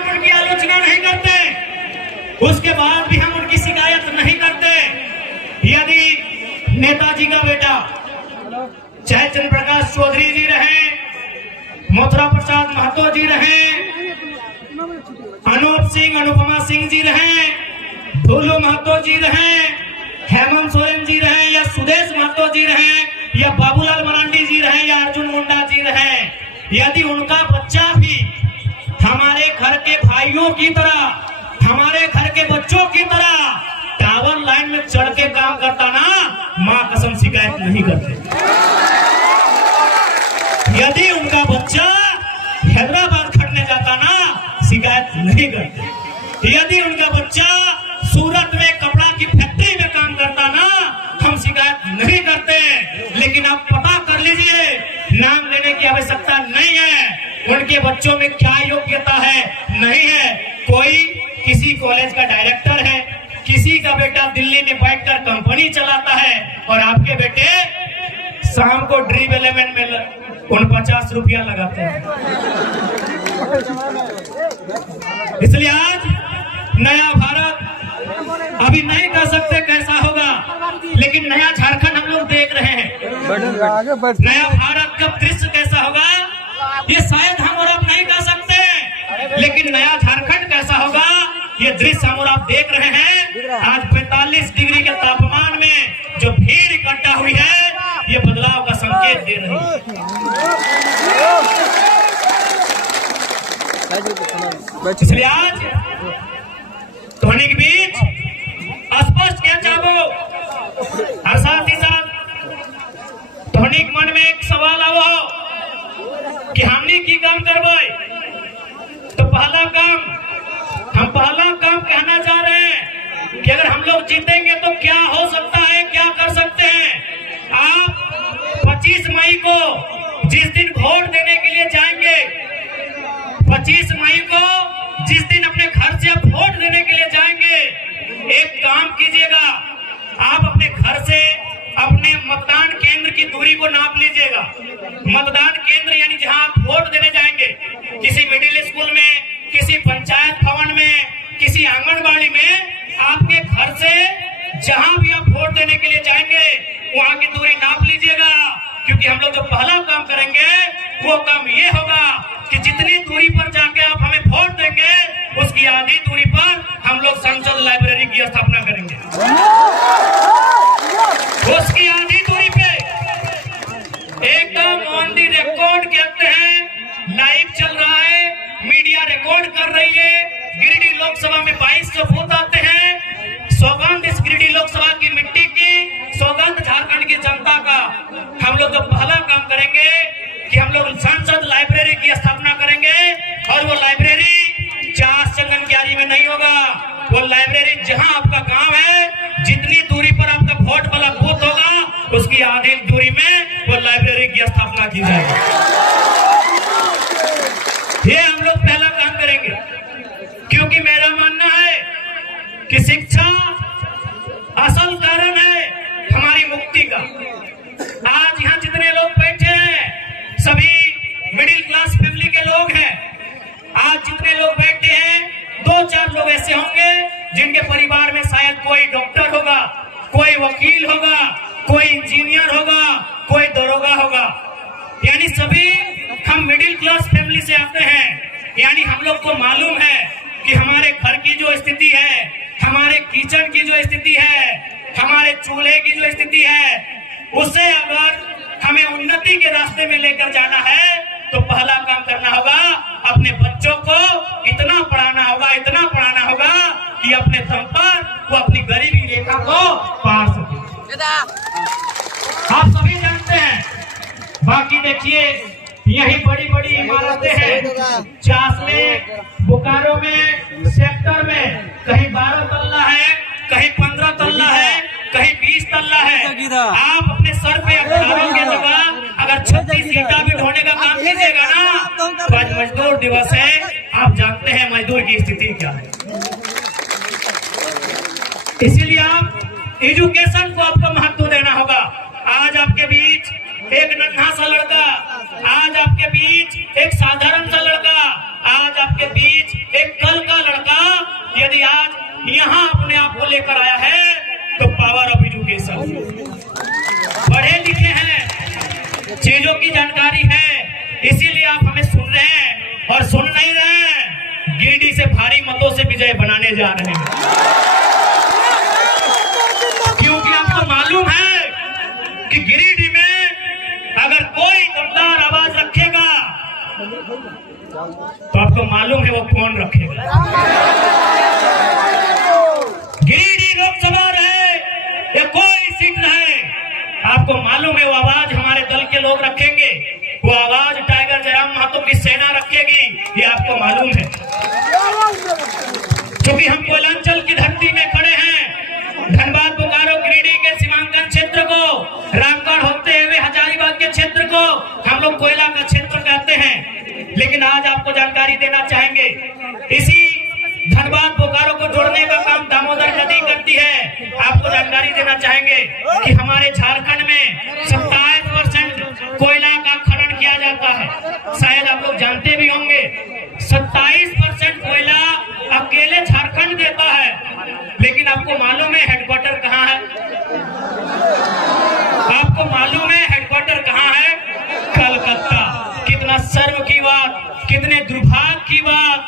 हम उनकी आलोचना नहीं करते, उसके बाद भी हम उनकी शिकायत नहीं करते। यदि नेताजी का बेटा चाहे चंद्र प्रकाश चौधरी जी रहे, मथुरा प्रसाद महतो जी रहे, अनूप सिंह अनुपमा सिंह जी रहे, ढोलू महतो जी रहे, हेमंत सोरेन जी रहे, या सुदेश महतो जी रहे, या बाबूलाल मरांडी जी रहे, या अर्जुन मुंडा जी रहे, यदि उनका बच्चा भी हमारे घर के भाइयों की तरह, हमारे घर के बच्चों की तरह टावर लाइन में चढ़ के काम करता ना, मां कसम शिकायत नहीं करते। यदि उनका बच्चा हैदराबाद खटने जाता ना, शिकायत नहीं करते। यदि उनका बच्चा सूरत में कपड़ा की फैक्ट्री में काम करता ना, हम शिकायत नहीं करते। लेकिन आप पता कर लीजिए, नाम लेने की आवश्यकता नहीं है, उनके बच्चों में क्या योग्यता है, नहीं है। कोई किसी कॉलेज का डायरेक्टर है, किसी का बेटा दिल्ली में बैठकर कंपनी चलाता है, और आपके बेटे शाम को ड्रीम एलिमेंट में 49 रुपया लगाते हैं। इसलिए आज नया भारत अभी नहीं कह सकते कैसा होगा, लेकिन नया झारखंड हम लोग देख रहे हैं। नया भारत का दृश्य कैसा होगा ये शायद हम और आप नहीं कह सकते, लेकिन नया झारखंड कैसा होगा ये दृश्य हम और आप देख रहे हैं। आज 45 डिग्री के तापमान में जो भीड़ इकट्ठा हुई है, ये बदलाव का संकेत दे रही है। इसलिए आज ध्वनि के बीच स्पष्ट क्या चाहो, और साथ ही साथ ध्वनि मन में एक सवाल आओ कि हमने की काम करवाए, तो पहला काम कहना चाह रहे हैं कि अगर हम लोग जीतेंगे तो क्या हो सकता है, क्या कर सकते हैं। आप 25 मई को जिस दिन वोट देने के लिए जाएंगे, 25 मई को जिस दिन अपने घर से आप वोट देने के लिए जाएंगे, एक काम कीजिएगा, आप अपने घर से अपने मतदान केंद्र की दूरी को नाप लीजिएगा। मतदान केंद्र यानी जहां आप वोट देने जाएंगे, किसी मिडिल स्कूल में, किसी पंचायत भवन में, किसी आंगनबाड़ी में, आपके घर से जहां भी आप वोट देने के लिए जाएंगे वहां की दूरी नाप लीजिएगा। क्योंकि हम लोग जो पहला काम करेंगे वो काम ये होगा कि जितनी दूरी पर जाके आप हमें वोट देंगे, उसकी आधी दूरी पर हम लोग संसद लाइब्रेरी की स्थापना करेंगे। उसकी आधी दूरी पे एकदम ऑन दी रिकॉर्ड कहते हैं, लाइव चल रहा है, मीडिया रिकॉर्ड कर रही है। गिरिडीह लोकसभा में 2200 बूथ आते हैं। सौगंध इस गिरिडीह लोकसभा की मिट्टी की, सौगंध झारखंड की जनता का। हम लोग तो पहला काम करेंगे कि हम लोग संसद लाइब्रेरी की स्थापना करेंगे, और वो लाइब्रेरी चास चंदनकियारी में नहीं होगा, वो लाइब्रेरी जहां आपका गांव है, जितनी दूरी पर आपका वोट वाला बूथ होगा, उसकी आधी दूरी में वो लाइब्रेरी की स्थापना की जाएगी। ये हम लोग पहला काम करेंगे, क्योंकि मेरा मानना है कि शिक्षा असल कारण है हमारी मुक्ति का। आज यहाँ जितने लोग बैठे हैं सभी मिडिल क्लास फैमिली के लोग हैं। आज जितने लोग बैठे हैं 2-4 लोग ऐसे होंगे जिनके परिवार में शायद कोई डॉक्टर होगा, कोई वकील होगा, कोई इंजीनियर होगा, कोई दरोगा होगा। यानी सभी हम मिडिल क्लास फैमिली से आते हैं। यानी हम लोग को मालूम है कि हमारे घर की जो स्थिति है, हमारे किचन की जो स्थिति है, हमारे चूल्हे की जो स्थिति है, उसे अगर हमें उन्नति के रास्ते में लेकर जाना है तो पहला काम करना होगा, अपने बच्चों को इतना पढ़ाना होगा कि अपने दम पर वो अपनी गरीबी रेखा को पार सके। आप सभी जानते हैं। बाकी देखिए यही बड़ी बड़ी इमारतें हैं, चास में, बोकारो में, सेक्टर में, कहीं 12 तल्ला है, कहीं 15 तल्ला है, कहीं 20 तल्ला है। आप अपने सर पे की जगह अगर 36 ईंटा भी ढोने का काम कीजिएगा ना, तो आज मजदूर दिवस है। आप जानते हैं मजदूर की स्थिति क्या है। इसीलिए आप एजुकेशन को आपको महत्व देना होगा। आज आपके बीच एक नन्हा सा लड़का, आज आपके बीच एक साधारण सा लड़का, आज आपके बीच एक की जानकारी है, इसीलिए आप हमें सुन रहे हैं और सुन नहीं रहे हैं। गिरिडीह से भारी मतों से विजय बनाने जा रहे हैं, क्योंकि आपको मालूम है कि गिरिडीह में अगर कोई दमदार आवाज रखेगा तो आपको मालूम है वो कौन रखेगा। गिरिडीह लोकसभा रहे या कोई सीट रहे, आपको मालूम है वो आवाज हमारे दल के लोग रखेंगे, वो आवाज टाइगर जयराम महतो की सेना रखेगी, ये आपको मालूम है। क्योंकि हम कोयलांचल की धरती में खड़े हैं, धनबाद बोकारो गिरिडीह के सीमांकन क्षेत्र को, रामगढ़ होते हुए हजारीबाग के क्षेत्र को हम लोग कोयला का क्षेत्र कहते हैं। लेकिन आज आपको जानकारी देना चाहेंगे, इसी धनबाद बोकारो को जोड़ने का काम दामोदर नदी करती है। आपको जानकारी देना चाहेंगे कि हमारे झारखंड में 27% कोयला का खनन किया जाता है। शायद आप लोग जानते भी होंगे 27% कोयला अकेले झारखंड देता है। लेकिन आपको मालूम है हेडक्वार्टर कहाँ है? आपको मालूम है हेडक्वार्टर कहाँ है? कलकत्ता। कितना शर्म की बात, कितने दुर्भाग्य की बात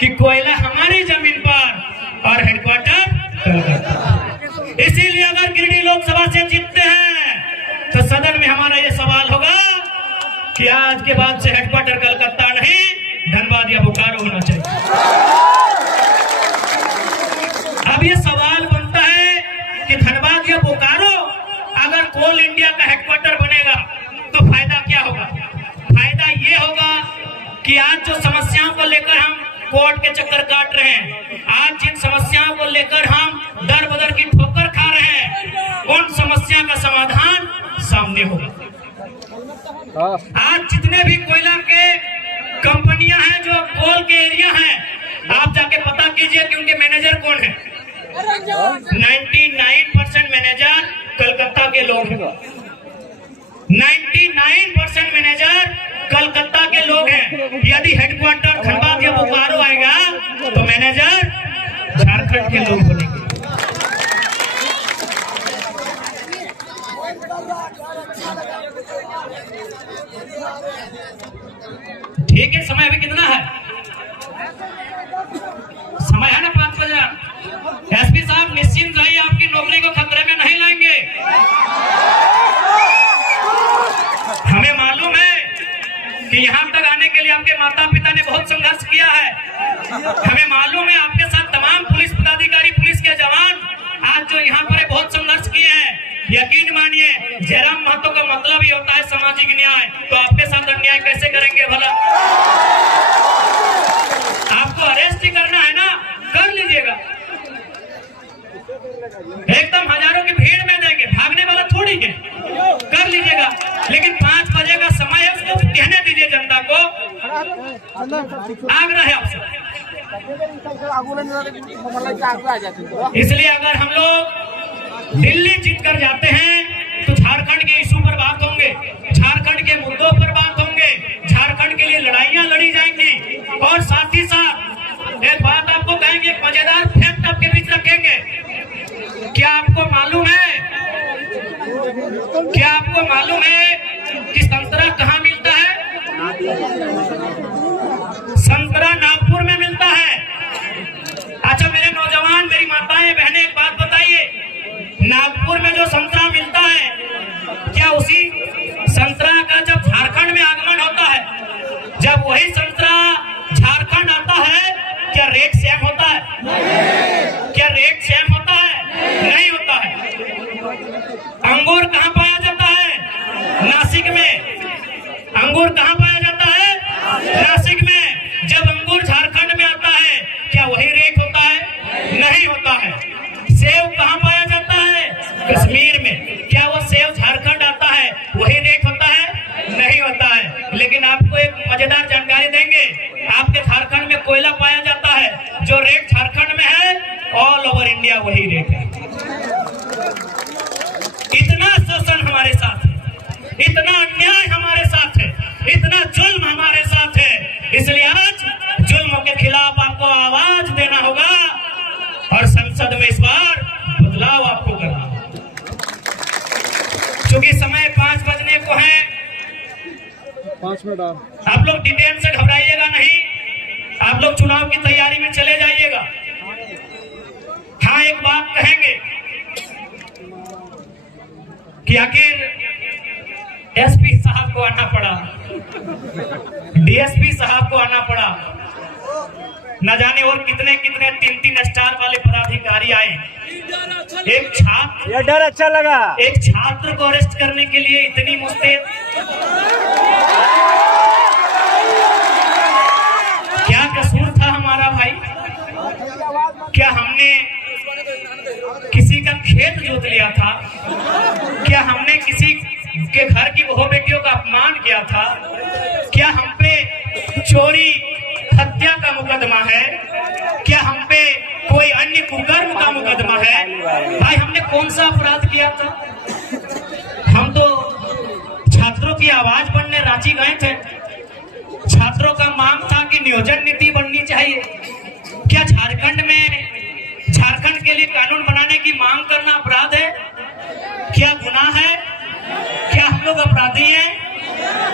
कि कोयला हमारी जमीन पर और हेडक्वार्टर कलकत्ता। इसीलिए अगर गिरिडीह लोकसभा से जीतते हैं तो सदन में हमारा ये सवाल होगा कि आज के बाद से हेडक्वार्टर कलकत्ता नहीं, धनबाद या बोकारो होना चाहिए। अब ये सवाल बनता है कि धनबाद या बोकारो अगर कोल इंडिया का हेडक्वार्टर बनेगा तो फायदा क्या होगा? फायदा ये होगा कि आज जो समस्याओं को लेकर हम कोर्ट के चक्कर काट रहे हैं, आज जिन समस्याओं को लेकर हम दर बदर की ठोकर खा रहे हैं, उन समस्या का समाधान सामने होगा। आज जितने भी कोयला के कंपनियां हैं जो कोल के एरिया हैं, आप जाके पता कीजिए कि उनके मैनेजर कौन है। 99% मैनेजर कलकत्ता के लोग हैं। 99% मैनेजर कलकत्ता के लोग हैं। यदि हेडक्वार्टर धनबाद या बोकारो आएगा तो मैनेजर झारखंड के लोग बनेंगे। ठीक है, समय अभी कितना है? समय है ना 5 बजे। एसपी साहब निश्चिंत रहिए, आपकी नौकरी को खतरे में नहीं लाएंगे। हमें मालूम है कि यहाँ तक आने के लिए आपके माता पिता ने बहुत संघर्ष किया है। हमें मालूम है आपके साथ तमाम पुलिस पदाधिकारी, पुलिस के जवान आज जो यहाँ पर बहुत संघर्ष किए हैं। यकीन मानिए, जयराम महतो का मतलब ही होता है सामाजिक न्याय, तो आपके साथ अन्याय कैसे करेंगे भला? आपको अरेस्ट ही करना है ना, कर लीजिएगा। एकदम हजारों की भीड़ में देंगे, भागने वाला थोड़ी है, कर लीजिएगा। लेकिन 5 बजे का समय है, उसको कहने दीजिए जनता को। आग्रह है आपसे। इसलिए अगर हम लोग दिल्ली जीत कर जाते हैं तो झारखंड के इशू पर बात होंगे, झारखंड के मुद्दों पर बात होंगे, झारखंड के लिए लड़ाइयां लड़ी जाएंगी। और साथ ही साथ एक बात आपको कहेंगे, एक मजेदार फैक्ट आपके बीच रखेंगे। क्या आपको मालूम है, क्या आपको मालूम है कि संतरा कहाँ मिलता है? संतरा नागपुर में मिलता है। अच्छा मेरे नौजवान, मेरी माताएं बहनें, एक बात बताइए, नागपुर में जो संतरा मिलता है, क्या उसी संतरा का जब झारखंड में आगमन होता है, जब वही संतरा झारखंड आता है, क्या रेट सेम होता है? क्या रेट सेम होता है? नहीं होता है। अंगूर कहाँ पाया जाता है? नासिक में। अंगूर कहाँ पाया जाता है? नासिक में। जब अंगूर झारखंड में आता है, क्या वही रेट होता है? नहीं होता है। सेब कहाँ पाया जाता है? कश्मीर में। क्या वो सेब झारखंड आता है, वही रेट होता है? नहीं होता है। लेकिन आपको एक मजेदार जानकारी देंगे, आपके झारखंड में कोयला पाया जाता है, जो रेट झारखंड में है, ऑल ओवर इंडिया वही रेट है। इतना शोषण हमारे साथ है, इतना अन्याय हमारे साथ है, इतना जुल्म हमारे साथ है। इसलिए आज जुल्म के खिलाफ आपको आवाज देना होगा और संसद में इस बार बदलाव आपको करना होगा। चूंकि समय 5 बजने को है, आप लोग डिटेन से घबराइएगा नहीं, आप लोग चुनाव की तैयारी में चले जाइएगा। हाँ, एक बात कहेंगे कि आखिर एसपी साहब को आना पड़ा, डीएसपी साहब को आना पड़ा, न जाने और कितने कितने 3-3 स्टार वाले पदाधिकारी आए। एक छात्र, ये डर अच्छा लगा, एक छात्र को अरेस्ट करने के लिए इतनी मुस्तैद। क्या कसूर था हमारा भाई? क्या हमने किसी का खेत जोत लिया था? क्या हमने किसी के घर की बहू बेटियों का अपमान किया था? क्या हम पे चोरी हत्या का मुकदमा है? क्या हम पे कोई अन्य कुकर्म का मुकदमा है? भाई, हमने कौन सा अपराध किया था? हम तो छात्रों की आवाज बनने रांची गए थे। छात्रों का मांग था कि नियोजन नीति बननी चाहिए। क्या झारखंड के लिए कानून बनाने की मांग करना अपराध है? क्या गुनाह है? क्या हम लोग अपराधी हैं?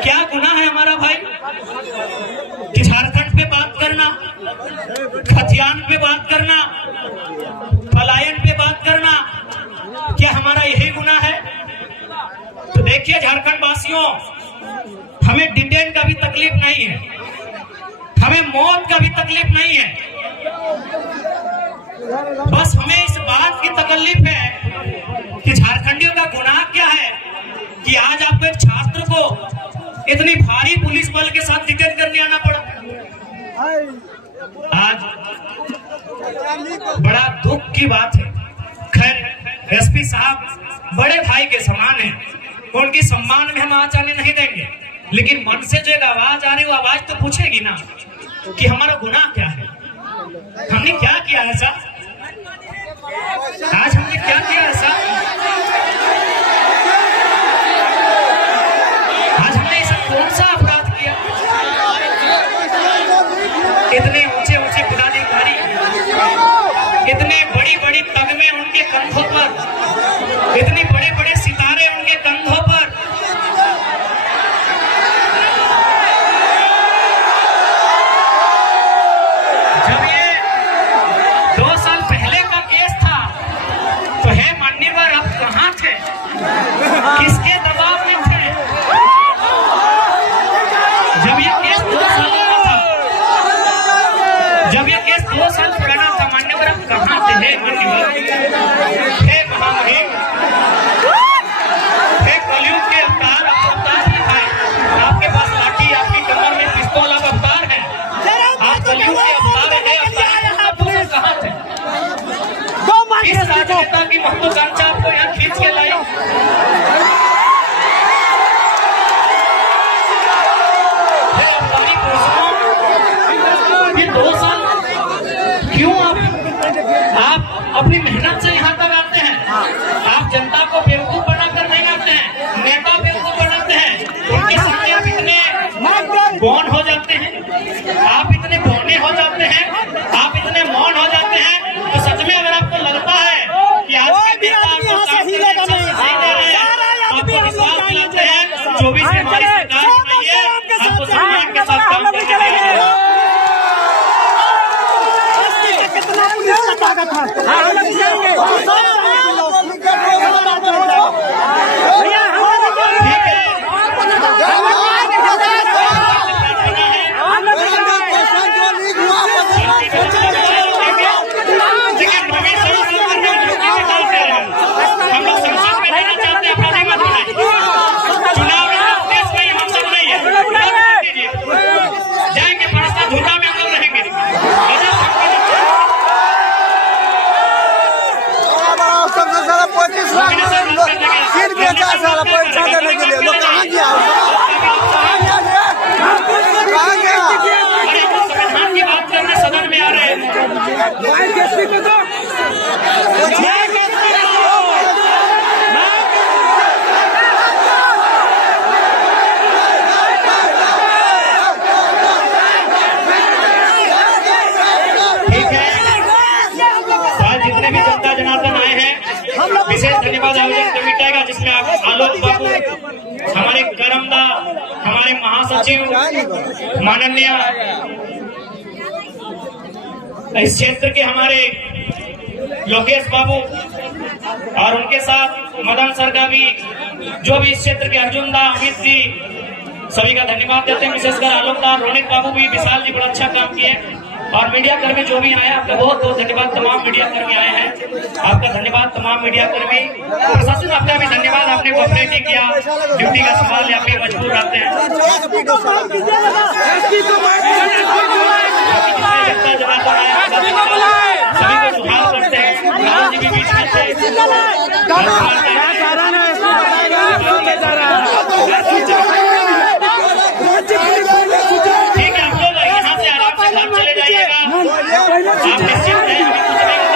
क्या गुनाह है हमारा भाई कि झारखंड पे बात करना, खतियान पे बात करना, पलायन पे बात करना, क्या हमारा यही गुनाह है? तो देखिए झारखंड वासियों, हमें डिटेन का भी तकलीफ नहीं है, हमें मौत का भी तकलीफ नहीं है। बस हमें इस बात की तकलीफ है कि झारखंडियों का गुनाह क्या है कि आज आपको एक छात्र को इतनी भारी पुलिस बल के साथ डिटेन करने आना पड़ा। आज बड़ा दुख की बात है। खैर, एसपी साहब बड़े भाई के समान हैं, उनकी सम्मान में हम आँच आने नहीं देंगे, लेकिन मन से जो एक आवाज आ रही है वो आवाज तो पूछेगी ना कि हमारा गुनाह क्या है, हमने क्या किया ऐसा? आज हमने क्या किया ऐसा? आज हमने ऐसा कौन सा अपराध किया? इतने ऊंचे ऊंचे पदाधिकारी, इतने बड़ी बड़ी तगमे उनके कंधों पर, इतने बड़े बड़े सितारे उनके कंधों पर। जब ये 2 साल पहले का केस था तो है मान्यवर, आप कहाँ थे? किसके दबाव में थे? जब ये केस 2 साल का था, जब ये केस 2 साल पुराना था, मान्यवर आप कहाँ थे? हे मान्यवर, हे महामहिम, हे कलयुग के अवतार, आप अवतार दिखाए। आपके पास लाठी, आपकी कमर में पिस्तौल, आप अवतार है, आप कलयुग के अवतार है। कहाँ थे? इस राजनेता की महत्वाकांक्षा आपको यहाँ खींच के लाई। ये 2 साल क्यों आप अपनी मेहनत से यहाँ तक आते हैं? आप जनता को बेवकूफ बनाकर नहीं आते हैं, नेता बेवकूफ बनाते हैं। उनके सामने आप इतने गौन हो जाते हैं, आप इतने गौने हो जाते हैं, आप इतने मौन हो जाते हैं। तो सच में अगर आपको लगता है कि आज के नेता आपको काम करने का सही दे रहे हैं, आपको विश्वास दिलाते हैं 24 में हमारी सरकार बनाई है, आपको सम्मान के साथ काम करके रहेंगे। परीक्षा देने के लिए लोग कहाँ गया? संविधान की बात करने सदन में आ रहे हैं। ठीक है, आज जितने भी जनता जनार्दन आए हैं, विशेष धन्यवाद आयोजन कमेटी का, जिसमें आप आलोक बाबू, हमारे करमदा, हमारे महासचिव माननीय इस क्षेत्र के हमारे लोकेश बाबू और उनके साथ मदन सर का भी, जो भी इस क्षेत्र के अर्जुन दा, अमित जी, सभी का धन्यवाद देते हैं। विशेषकर आलोक दा, रोनित बाबू भी, विशाल जी बड़ा अच्छा काम किए। और मीडिया कर्मी जो भी आए, आपका बहुत बहुत धन्यवाद। तमाम मीडिया कर्मी आए हैं, आपका धन्यवाद। तमाम मीडिया कर्मी, प्रशासन आपका भी धन्यवाद, आपने कोऑपरेट किया। ड्यूटी का सवाल या फिर मजबूर रहते हैं। सभी को सुधार करते हैं। राहुल जी भी बीच में थे। ठीक है, आप लोग यहाँ से आराम से घर चले जाइएगा। आप निश्चित रहें, अभी कुछ नहीं होगा।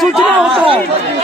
सूचना होता है।